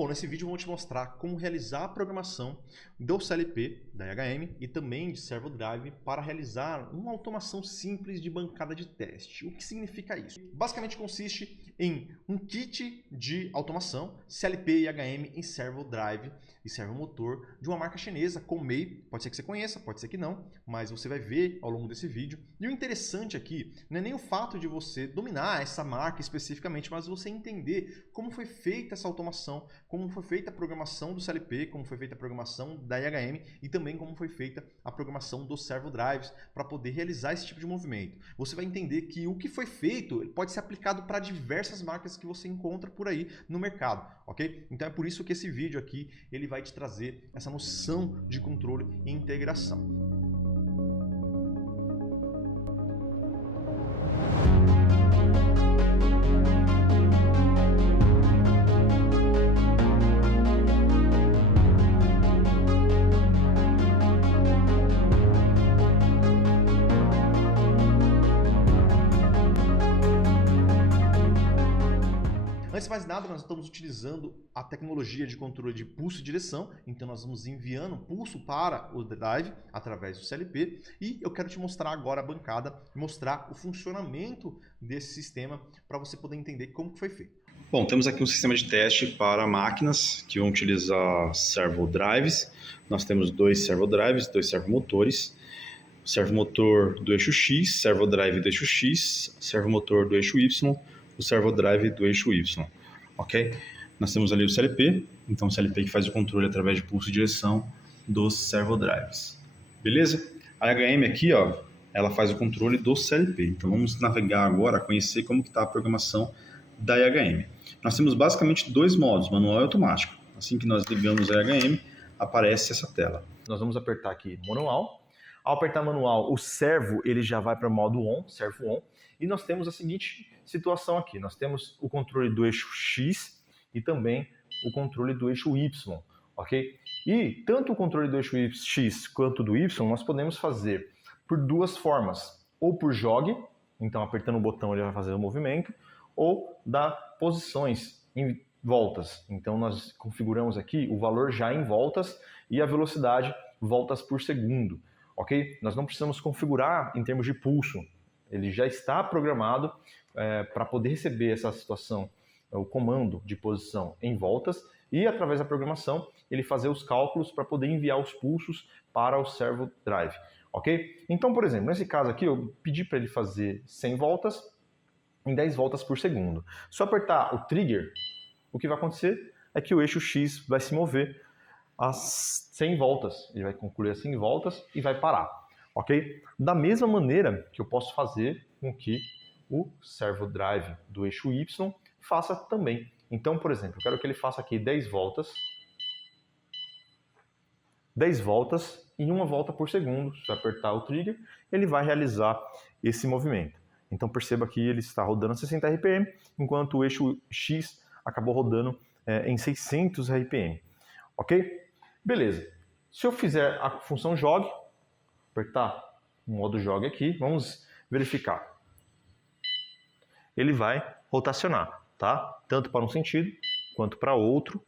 Bom, nesse vídeo eu vou te mostrar como realizar a programação do CLP, da IHM e também de Servo Drive para realizar uma automação simples de bancada de teste. O que significa isso? Basicamente consiste em um kit de automação CLP e IHM em Servo Drive e Servo Motor de uma marca chinesa, Komei. Pode ser que você conheça, pode ser que não, mas você vai ver ao longo desse vídeo. E o interessante aqui não é nem o fato de você dominar essa marca especificamente, mas você entender como foi feita essa automação, como foi feita a programação do CLP, como foi feita a programação da IHM e também como foi feita a programação dos Servo Drives para poder realizar esse tipo de movimento. Você vai entender que o que foi feito pode ser aplicado para diversas marcas que você encontra por aí no mercado, ok? Então é por isso que esse vídeo aqui ele vai te trazer essa noção de controle e integração. Antes de mais nada, nós estamos utilizando a tecnologia de controle de pulso e direção, então nós vamos enviando pulso para o drive através do CLP e eu quero te mostrar agora a bancada, mostrar o funcionamento desse sistema para você poder entender como foi feito. Bom, temos aqui um sistema de teste para máquinas que vão utilizar servo drives. Nós temos dois servo drives, dois servomotores. Servo motor do eixo X, servo drive do eixo X, servo motor do eixo Y, o servo drive do eixo Y, ok? Nós temos ali o CLP, então o CLP que faz o controle através de pulso e direção dos servo drives, beleza? A IHM aqui, ó, ela faz o controle do CLP, então vamos navegar agora, conhecer como que está a programação da IHM. Nós temos basicamente dois modos, manual e automático. Assim que nós ligamos a IHM, aparece essa tela. Nós vamos apertar aqui manual. Ao apertar manual, o servo ele já vai para o modo on, servo on, e nós temos a seguinte situação aqui. Nós temos o controle do eixo X e também o controle do eixo Y, ok? E tanto o controle do eixo X quanto do Y nós podemos fazer por duas formas, ou por jog, então apertando o botão ele vai fazer o movimento, ou dar posições em voltas. Então nós configuramos aqui o valor já em voltas e a velocidade voltas por segundo. Ok? Nós não precisamos configurar em termos de pulso, ele já está programado para poder receber essa situação, o comando de posição em voltas e através da programação ele fazer os cálculos para poder enviar os pulsos para o servo drive. Ok? Então, por exemplo, nesse caso aqui eu pedi para ele fazer 100 voltas em 10 voltas por segundo. Se eu apertar o trigger, o que vai acontecer é que o eixo X vai se mover as 100 voltas, ele vai concluir as 100 voltas e vai parar, ok? Da mesma maneira que eu posso fazer com que o servo drive do eixo Y faça também. Então, por exemplo, eu quero que ele faça aqui 10 voltas em uma volta por segundo. Se eu apertar o trigger, ele vai realizar esse movimento. Então perceba que ele está rodando a 60 RPM, enquanto o eixo X acabou rodando em 600 RPM, ok? Beleza, se eu fizer a função jog, apertar o modo jog aqui, vamos verificar. Ele vai rotacionar, tá? Tanto para um sentido quanto para outro.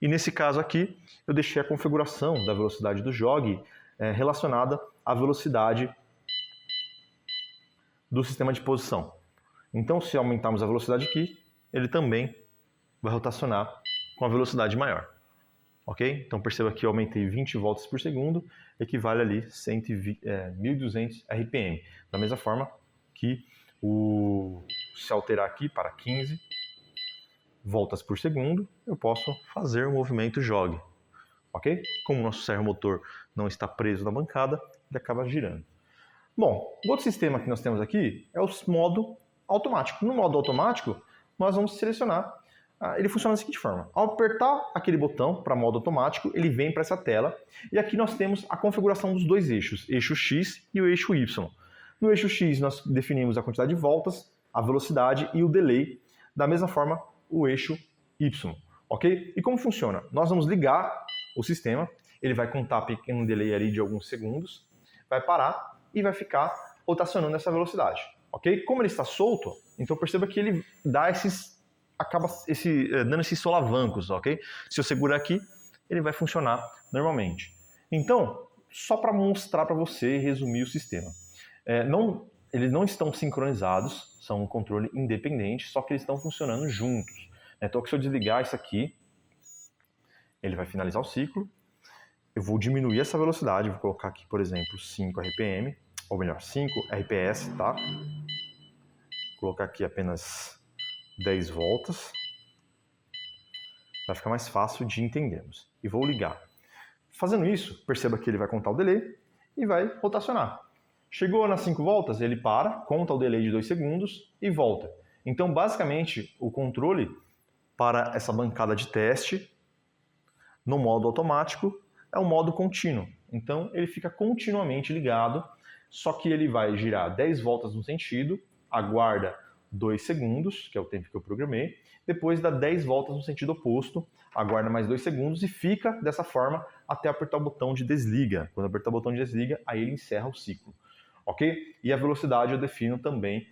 E nesse caso aqui, eu deixei a configuração da velocidade do jog relacionada à velocidade do sistema de posição. Então, se aumentarmos a velocidade aqui, ele também vai rotacionar com a velocidade maior. Ok? Então perceba que eu aumentei 20 voltas por segundo, equivale ali 1.200 RPM. Da mesma forma que se alterar aqui para 15 voltas por segundo, eu posso fazer o movimento jog. Ok? Como o nosso servo motor não está preso na bancada, ele acaba girando. Bom, o outro sistema que nós temos aqui é o modo automático. No modo automático, nós vamos selecionar. Ele funciona da seguinte forma: ao apertar aquele botão para modo automático, ele vem para essa tela e aqui nós temos a configuração dos dois eixos, eixo X e o eixo Y. No eixo X nós definimos a quantidade de voltas, a velocidade e o delay, da mesma forma o eixo Y, ok? E como funciona? Nós vamos ligar o sistema, ele vai contar pequeno delay ali de alguns segundos, vai parar e vai ficar rotacionando essa velocidade, ok? Como ele está solto, então perceba que ele dá esses acaba dando esses solavancos, ok? Se eu segurar aqui, ele vai funcionar normalmente. Então, só para mostrar para você e resumir o sistema. Eles não estão sincronizados, são um controle independente, só que eles estão funcionando juntos. Então, se eu desligar isso aqui, ele vai finalizar o ciclo. Eu vou diminuir essa velocidade, vou colocar aqui, por exemplo, 5 RPM, ou melhor, 5 RPS, tá? Vou colocar aqui apenas 10 voltas. Vai ficar mais fácil de entendermos. E vou ligar. Fazendo isso, perceba que ele vai contar o delay e vai rotacionar. Chegou nas 5 voltas, ele para, conta o delay de 2 segundos e volta. Então, basicamente, o controle para essa bancada de teste, no modo automático, é um modo contínuo. Então, ele fica continuamente ligado, só que ele vai girar 10 voltas no sentido, aguarda 2 segundos, que é o tempo que eu programei, depois dá 10 voltas no sentido oposto, aguarda mais 2 segundos e fica dessa forma até apertar o botão de desliga. Quando apertar o botão de desliga, aí ele encerra o ciclo. Ok? E a velocidade eu defino também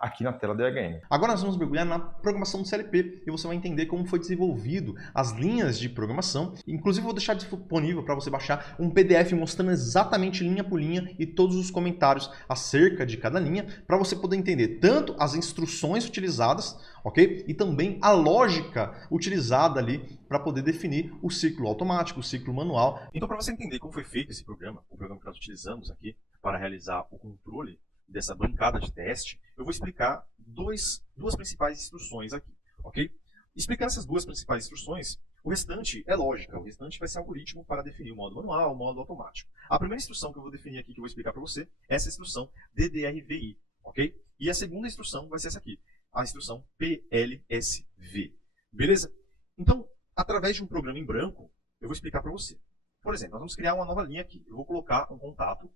aqui na tela da DHM. Agora nós vamos mergulhar na programação do CLP e você vai entender como foi desenvolvido as linhas de programação. Inclusive vou deixar disponível para você baixar um PDF mostrando exatamente linha por linha e todos os comentários acerca de cada linha, para você poder entender tanto as instruções utilizadas, ok? E também a lógica utilizada ali para poder definir o ciclo automático, o ciclo manual. Então, para você entender como foi feito esse programa, o programa que nós utilizamos aqui para realizar o controle dessa bancada de teste, eu vou explicar duas principais instruções aqui, ok? Explicando essas duas principais instruções, o restante é lógica, o restante vai ser algoritmo para definir o modo manual, o modo automático. A primeira instrução que eu vou definir aqui, que eu vou explicar para você, é essa instrução DDRVI, ok? E a segunda instrução vai ser essa aqui, a instrução PLSV, beleza? Então, através de um programa em branco, eu vou explicar para você. Por exemplo, nós vamos criar uma nova linha aqui. Eu vou colocar um contato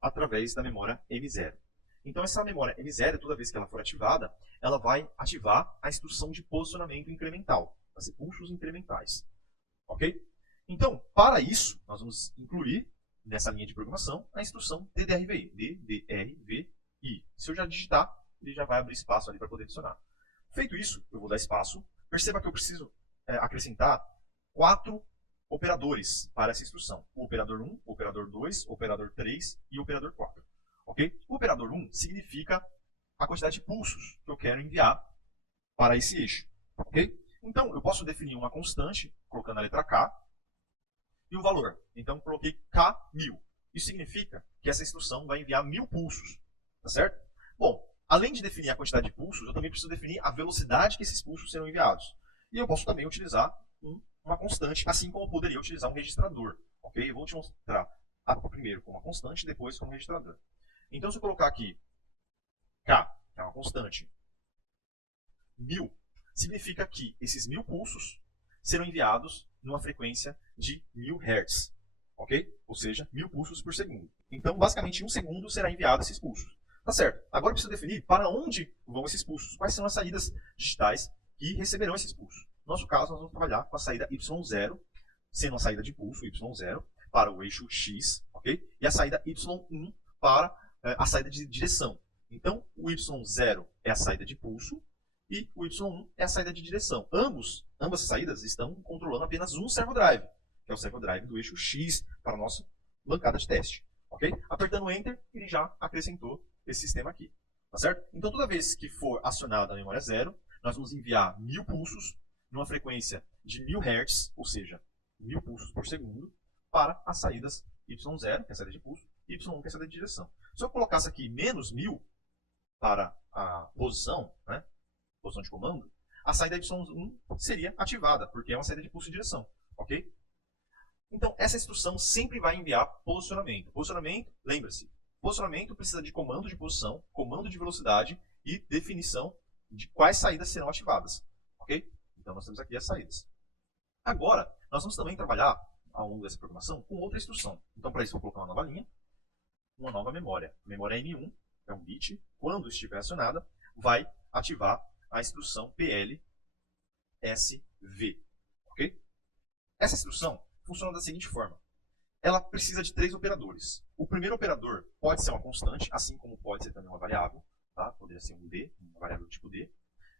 através da memória M0. Então essa memória M0, toda vez que ela for ativada, ela vai ativar a instrução de posicionamento incremental. Vai ser pulsos incrementais. Ok? Então, para isso, nós vamos incluir nessa linha de programação a instrução DDRVI. DDRVI. Se eu já digitar, ele já vai abrir espaço ali para poder adicionar. Feito isso, eu vou dar espaço. Perceba que eu preciso acrescentar 4 operadores para essa instrução. O operador 1, o operador 2, o operador 3 e o operador 4. Ok? O operador 1 significa a quantidade de pulsos que eu quero enviar para esse eixo. Ok? Então, eu posso definir uma constante, colocando a letra K, e o valor. Então, coloquei K1000. Isso significa que essa instrução vai enviar 1000 pulsos. Tá certo? Bom, além de definir a quantidade de pulsos, eu também preciso definir a velocidade que esses pulsos serão enviados. E eu posso também utilizar uma constante, assim como eu poderia utilizar um registrador. Ok? Eu vou te mostrar primeiro como uma constante, depois como registrador. Então, se eu colocar aqui K, que é uma constante, 1000, significa que esses 1000 pulsos serão enviados numa frequência de 1000 Hz. Ok? Ou seja, 1000 pulsos por segundo. Então, basicamente, em 1 segundo será enviado esses pulsos. Tá certo. Agora eu preciso definir para onde vão esses pulsos. Quais são as saídas digitais que receberão esses pulsos. No nosso caso, nós vamos trabalhar com a saída Y0, sendo a saída de pulso Y0 para o eixo X, ok? E a saída Y1 para a saída de direção. Então, o Y0 é a saída de pulso e o Y1 é a saída de direção. Ambas as saídas estão controlando apenas um servo drive, que é o servo drive do eixo X para a nossa bancada de teste, ok? Apertando Enter, ele já acrescentou esse sistema aqui, tá certo? Então, toda vez que for acionada a memória 0, nós vamos enviar 1000 pulsos numa frequência de 1000 Hz, ou seja, 1000 pulsos por segundo, para as saídas Y0, que é a saída de pulso, e Y1, que é a saída de direção. Se eu colocasse aqui menos 1000 para a posição, né, posição de comando, a saída Y1 seria ativada, porque é uma saída de pulso e direção, ok? Então, essa instrução sempre vai enviar posicionamento. Posicionamento, lembre-se, posicionamento precisa de comando de posição, comando de velocidade e definição de quais saídas serão ativadas, ok? Então, nós temos aqui as saídas. Agora, nós vamos também trabalhar, ao longo dessa programação, com outra instrução. Então, para isso, eu vou colocar uma nova linha, uma nova memória. A memória M1 é um bit. Quando estiver acionada, vai ativar a instrução PLSV. Ok? Essa instrução funciona da seguinte forma. Ela precisa de 3 operadores. O primeiro operador pode ser uma constante, assim como pode ser também uma variável. Tá? Poderia ser um D, uma variável do tipo D.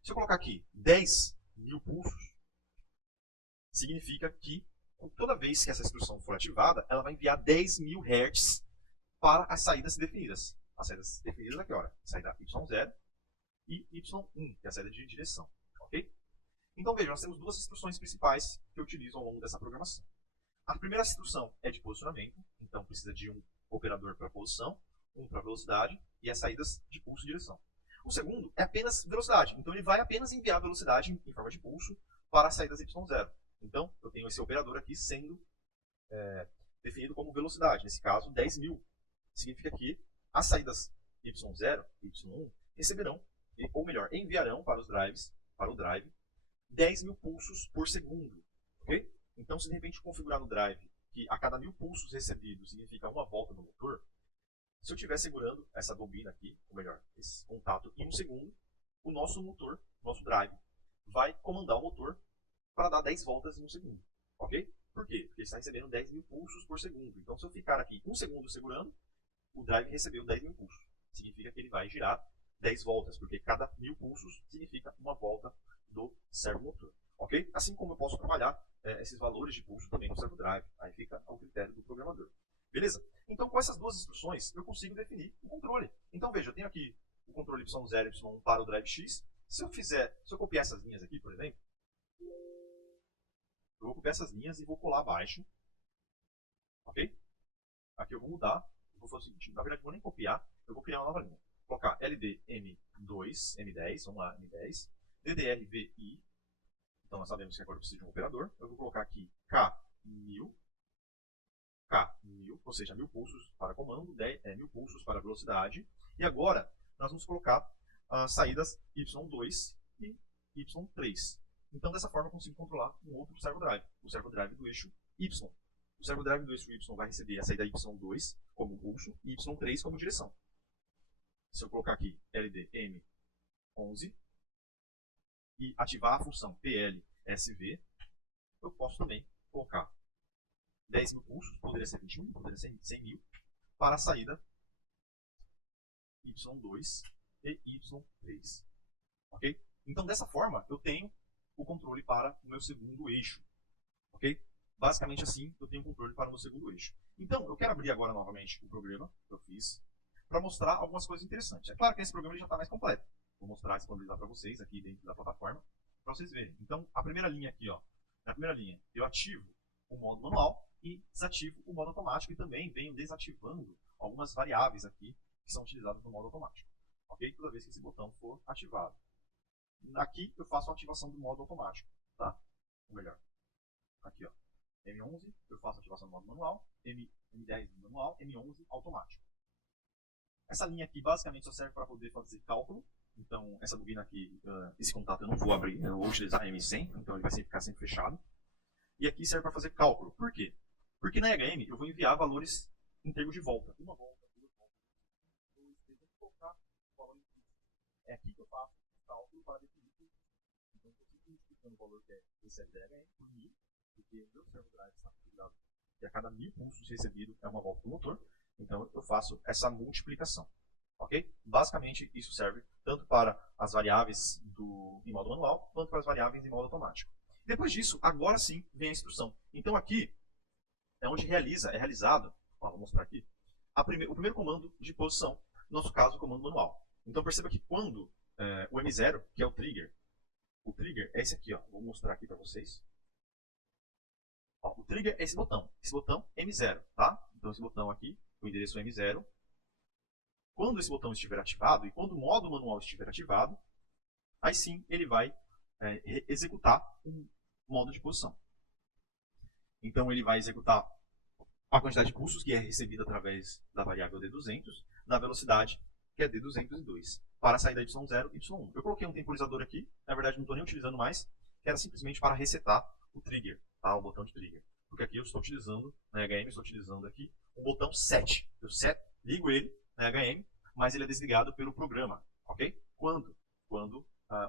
Se eu colocar aqui 10.000 pulsos, significa que toda vez que essa instrução for ativada, ela vai enviar 10.000 Hz para as saídas definidas. As saídas definidas aqui, olha, saída Y0 e Y1, que é a saída de direção, ok? Então veja, nós temos duas instruções principais que eu utilizo ao longo dessa programação. A primeira instrução é de posicionamento, então precisa de um operador para posição, um para velocidade e as saídas de pulso e direção. O segundo é apenas velocidade, então ele vai apenas enviar velocidade em forma de pulso para as saídas Y0. Então eu tenho esse operador aqui sendo definido como velocidade, nesse caso 10.000. Significa que as saídas Y0 e Y1 receberão, ou melhor, enviarão para os drives, para o drive, 10.000 pulsos por segundo, ok? Então, se de repente configurar no drive que a cada 1.000 pulsos recebidos significa uma volta no motor, se eu estiver segurando essa bobina aqui, ou melhor, esse contato em 1 segundo, o nosso motor, nosso drive, vai comandar o motor para dar 10 voltas em 1 segundo, ok? Por quê? Porque ele está recebendo 10.000 pulsos por segundo. Então, se eu ficar aqui 1 segundo segurando, o drive recebeu 10.000 pulsos. Significa que ele vai girar 10 voltas, porque cada 1.000 pulsos significa uma volta do servomotor, ok? Assim como eu posso trabalhar esses valores de pulso também no servodrive, aí fica ao critério do programador. Beleza? Então, com essas duas instruções, eu consigo definir o controle. Então, veja, eu tenho aqui o controle Y0 e Y1 para o drive X. Se eu copiar essas linhas aqui, por exemplo, eu vou copiar essas linhas e vou colar abaixo, ok? Aqui eu vou mudar, eu vou fazer o seguinte, na verdade, eu vou nem copiar, eu vou criar uma nova linha. Vou colocar LD M2, M10, vamos lá, M10, DDR VI, então nós sabemos que agora eu preciso de um operador. Eu vou colocar aqui K1000, ou seja, 1.000 pulsos para comando, 1.000 pulsos para velocidade. E agora nós vamos colocar as saídas Y2 e Y3. Então dessa forma eu consigo controlar um outro servodrive, o servodrive do eixo Y. O servodrive do eixo Y vai receber a saída Y2 como pulso e Y3 como direção. Se eu colocar aqui LD M11 e ativar a função PLSV, eu posso também colocar 10.000 pulsos, poderia ser 21, poderia ser 100.000, para a saída Y2 e Y3. Ok? Então, dessa forma, eu tenho o controle para o meu segundo eixo. Ok? Basicamente assim, eu tenho o controle para o meu segundo eixo. Então, eu quero abrir agora novamente o programa que eu fiz para mostrar algumas coisas interessantes. É claro que esse programa ele já está mais completo. Vou mostrar e disponibilizar para vocês aqui dentro da plataforma, para vocês verem. Então, a primeira linha aqui, ó, na primeira linha, eu ativo o modo manual e desativo o modo automático e também venho desativando algumas variáveis aqui que são utilizadas no modo automático. Ok? Toda vez que esse botão for ativado. Aqui eu faço a ativação do modo automático, tá? Ou melhor, aqui, ó, M11 eu faço a ativação do modo manual, M10 manual, M11 automático. Essa linha aqui basicamente só serve para poder fazer cálculo. Então, essa bobina aqui, esse contato eu não vou abrir, eu vou utilizar M100, então ele vai ficar sempre fechado. E aqui serve para fazer cálculo. Por quê? Porque na EHM eu vou enviar valores em termos de volta. Uma volta, duas voltas, três, colocar o valor em fixo. É aqui que eu faço o cálculo para definir tudo. Então, eu estou sempre multiplicando o valor que é esse da EHM por 1.000, porque o meu servodrive está configurado e a cada 1.000 pulsos recebido é uma volta do motor. Então, eu faço essa multiplicação. Ok? Basicamente, isso serve tanto para as variáveis em modo manual, quanto para as variáveis em modo automático. Depois disso, agora sim, vem a instrução. Então, aqui é onde é realizado, ó, vou mostrar aqui, o primeiro comando de posição, no nosso caso, o comando manual. Então, perceba que quando o M0, que é o trigger é esse aqui, ó, vou mostrar aqui para vocês. Ó, o trigger é esse botão M0, tá? Então, esse botão aqui, o endereço M0. Quando esse botão estiver ativado e quando o modo manual estiver ativado, aí sim ele vai executar um modo de posição. Então ele vai executar a quantidade de pulsos que é recebida através da variável D200, da velocidade que é D202, para a saída Y0 e Y1. Eu coloquei um temporizador aqui, na verdade não estou nem utilizando mais, que era simplesmente para resetar o trigger, tá? O botão de trigger. Porque aqui eu estou utilizando, na EHM, estou utilizando aqui o botão set. Eu ligo ele na EHM, mas ele é desligado pelo programa, ok? Quando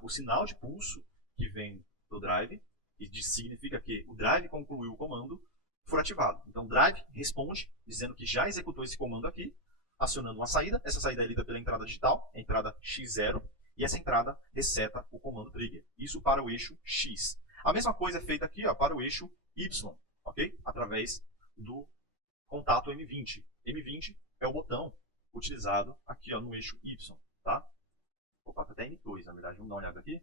o sinal de pulso que vem do drive, e significa que o drive concluiu o comando, for ativado. Então o drive responde dizendo que já executou esse comando aqui, acionando uma saída. Essa saída é lida pela entrada digital, a entrada X0, E essa entrada reseta o comando trigger. Isso para o eixo X. A mesma coisa é feita aqui, ó, para o eixo Y, ok? Através do contato M20. M20 é o botão utilizado aqui, ó, no eixo Y, tá? Opa, tá até M2, na verdade. Vamos dar uma olhada aqui.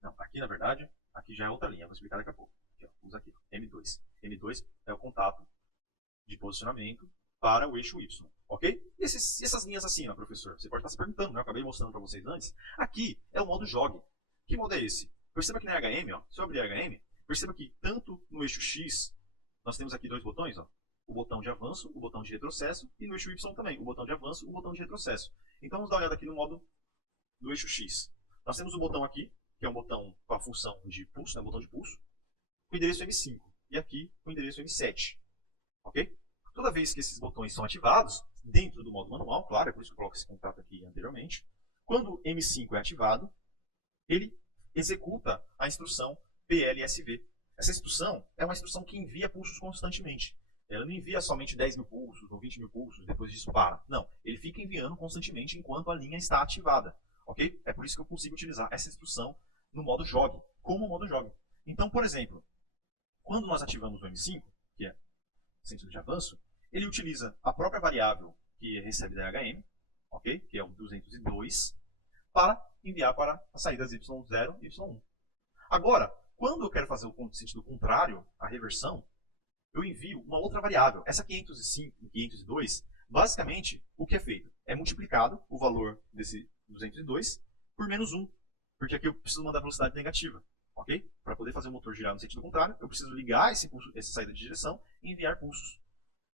Não, aqui na verdade, aqui já é outra linha, vou explicar daqui a pouco. Aqui, ó, vamos aqui, M2. M2 é o contato de posicionamento para o eixo Y, ok? E essas linhas assim, ó, professor, você pode estar se perguntando, né? Eu acabei mostrando para vocês antes. Aqui é o modo jogue. Que modo é esse? Perceba que na HM, ó, se eu abrir HM, perceba que tanto no eixo X, nós temos aqui dois botões, ó, o botão de avanço, o botão de retrocesso, e no eixo Y também, o botão de avanço, o botão de retrocesso. Então vamos dar uma olhada aqui no modo do eixo X. Nós temos o botão aqui, que é um botão com a função de pulso, né, um botão de pulso, com o endereço M5, e aqui com o endereço M7, ok? Toda vez que esses botões são ativados, dentro do modo manual, claro, é por isso que eu coloco esse contato aqui anteriormente, quando o M5 é ativado, ele executa a instrução PLSV. Essa instrução é uma instrução que envia pulsos constantemente. Ela não envia somente 10 mil pulsos ou 20 mil pulsos, depois disso para. Não, ele fica enviando constantemente enquanto a linha está ativada. Ok? É por isso que eu consigo utilizar essa instrução no modo jogue, como modo jogue. Então, por exemplo, quando nós ativamos o M5, que é o sentido de avanço, ele utiliza a própria variável que recebe da HM, ok? Que é o 202, para enviar para as saídas Y0 e Y1. Agora, quando eu quero fazer o sentido contrário, a reversão, eu envio uma outra variável. Essa 505 e 502, basicamente, o que é feito? É multiplicado o valor desse 202 por menos 1, porque aqui eu preciso mandar velocidade negativa, ok? Para poder fazer o motor girar no sentido contrário, eu preciso ligar esse pulso, essa saída de direção e enviar pulsos.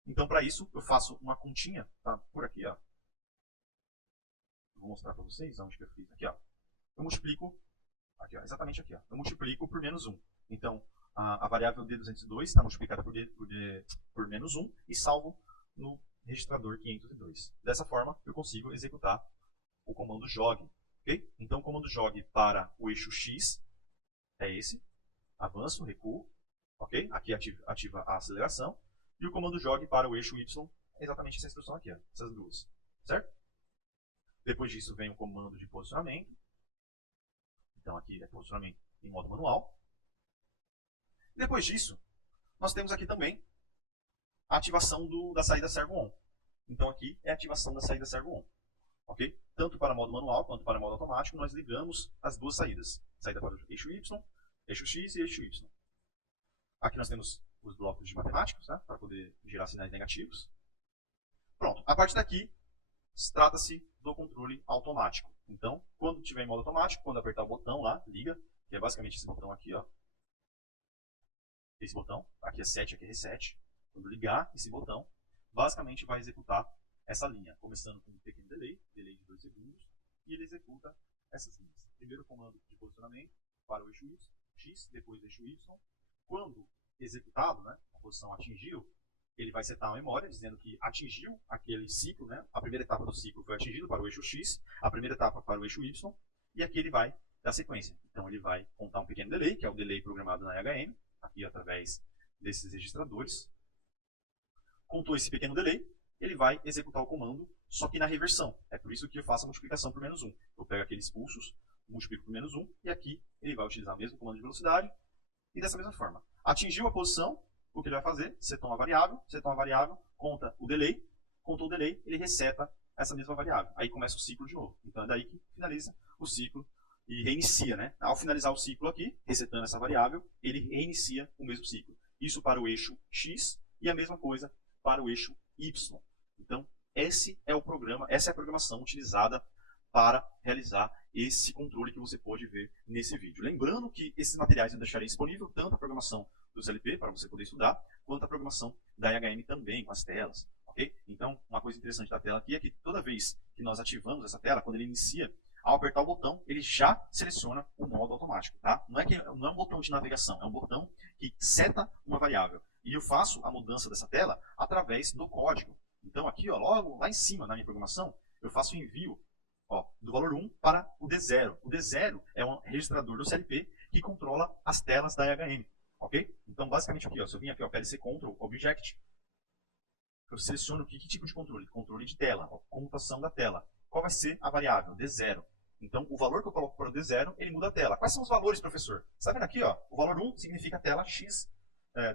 Então, para isso, eu faço uma continha, tá? Por aqui, ó. Vou mostrar para vocês onde que eu fiz. Aqui, ó. Eu multiplico, aqui, ó, exatamente aqui, ó. Eu multiplico por menos 1. Então, a variável D202 está multiplicada por menos 1 e salvo no registrador 502. Dessa forma, eu consigo executar o comando jogue. Okay? Então, o comando jogue para o eixo X é esse. Avanço, recuo. Okay? Aqui ativa a aceleração. E o comando jogue para o eixo Y é exatamente essa instrução aqui, ó, essas duas. Certo? Depois disso vem o comando de posicionamento. Então, aqui é posicionamento em modo manual. Depois disso, nós temos aqui também a ativação da saída servo-on. Então aqui é a ativação da saída servo-on. Ok? Tanto para modo manual quanto para modo automático, nós ligamos as duas saídas. Saída para o eixo Y, eixo X e eixo Y. Aqui nós temos os blocos de matemáticos, né, para poder gerar sinais negativos. Pronto. A partir daqui, trata-se do controle automático. Então, quando estiver em modo automático, quando apertar o botão lá, liga, que é basicamente esse botão aqui, ó. Esse botão, aqui é set, aqui é reset. Quando ligar esse botão, basicamente vai executar essa linha, começando com um pequeno delay de 2 segundos, e ele executa essas linhas. Primeiro comando de posicionamento para o eixo X, depois o eixo Y. Quando executado, né, a posição atingiu, ele vai setar a memória, dizendo que atingiu aquele ciclo, né, a primeira etapa do ciclo foi atingida para o eixo X, a primeira etapa para o eixo Y, e aqui ele vai dar sequência. Então ele vai contar um pequeno delay, que é o delay programado na HM, aqui através desses registradores. Contou esse pequeno delay, ele vai executar o comando, só que na reversão. É por isso que eu faço a multiplicação por menos 1. Eu pego aqueles pulsos, multiplico por menos 1, e aqui ele vai utilizar o mesmo comando de velocidade, e dessa mesma forma. Atingiu a posição, o que ele vai fazer? Setou uma variável, conta o delay, contou o delay, ele reseta essa mesma variável. Aí começa o ciclo de novo. Então é daí que finaliza o ciclo e reinicia, né? Ao finalizar o ciclo aqui, resetando essa variável, ele reinicia o mesmo ciclo. Isso para o eixo X e a mesma coisa para o eixo Y. Então, esse é o programa, essa é a programação utilizada para realizar esse controle que você pode ver nesse vídeo. Lembrando que esses materiais eu deixarei disponível tanto a programação do CLP, para você poder estudar, quanto a programação da IHM também, com as telas. Okay? Então, uma coisa interessante da tela aqui é que toda vez que nós ativamos essa tela, quando ele inicia, ao apertar o botão, ele já seleciona o modo automático. Tá? Não é um botão de navegação, é um botão que seta uma variável. E eu faço a mudança dessa tela através do código. Então, aqui, ó, logo lá em cima na minha programação, eu faço o envio, ó, do valor 1 para o D0. O D0 é um registrador do CLP que controla as telas da IHM. Ok? Então, basicamente aqui, ó, se eu vim aqui, ó, PLC Control Object, eu seleciono que tipo de controle? Controle de tela, comutação da tela. Qual vai ser a variável? D0. Então, o valor que eu coloco para o D0, ele muda a tela. Quais são os valores, professor? Você está vendo aqui, ó, o valor 1 significa a tela X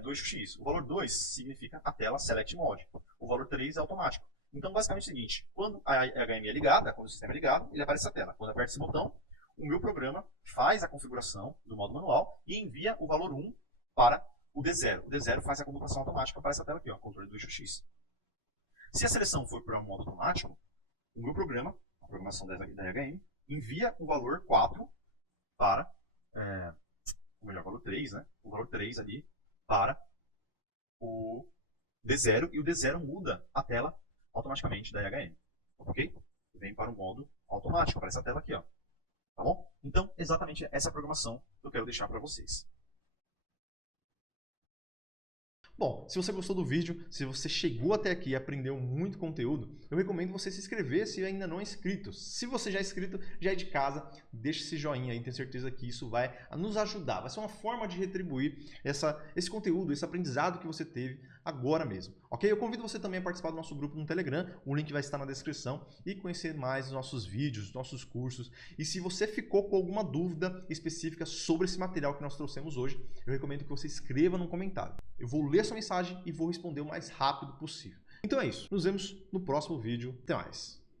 do eixo X. O valor 2 significa a tela Select Mode. O valor 3 é automático. Então, basicamente é o seguinte, quando a HM é ligada, quando o sistema é ligado, ele aparece a tela. Quando eu aperto esse botão, o meu programa faz a configuração do modo manual e envia o valor 1 para o D0. O D0 faz a comutação automática, aparece a tela aqui, ó, controle do eixo X. Se a seleção for para o modo automático, o meu programa, a programação da HM, envia o valor 4 para, o valor 3, né? O valor 3 ali para o D0 e o D0 muda a tela automaticamente da HM, ok? Vem para o modo automático, aparece a tela aqui, ó. Tá bom? Então, exatamente essa programação que eu quero deixar para vocês. Bom, se você gostou do vídeo, se você chegou até aqui e aprendeu muito conteúdo, eu recomendo você se inscrever se ainda não é inscrito. Se você já é inscrito, já é de casa, deixa esse joinha aí, tenho certeza que isso vai nos ajudar. Vai ser uma forma de retribuir esse conteúdo, esse aprendizado que você teve agora mesmo. Ok? Eu convido você também a participar do nosso grupo no Telegram, o link vai estar na descrição, e conhecer mais os nossos vídeos, os nossos cursos. E se você ficou com alguma dúvida específica sobre esse material que nós trouxemos hoje, eu recomendo que você escreva no comentário. Eu vou ler a sua mensagem e vou responder o mais rápido possível. Então é isso. Nos vemos no próximo vídeo. Até mais.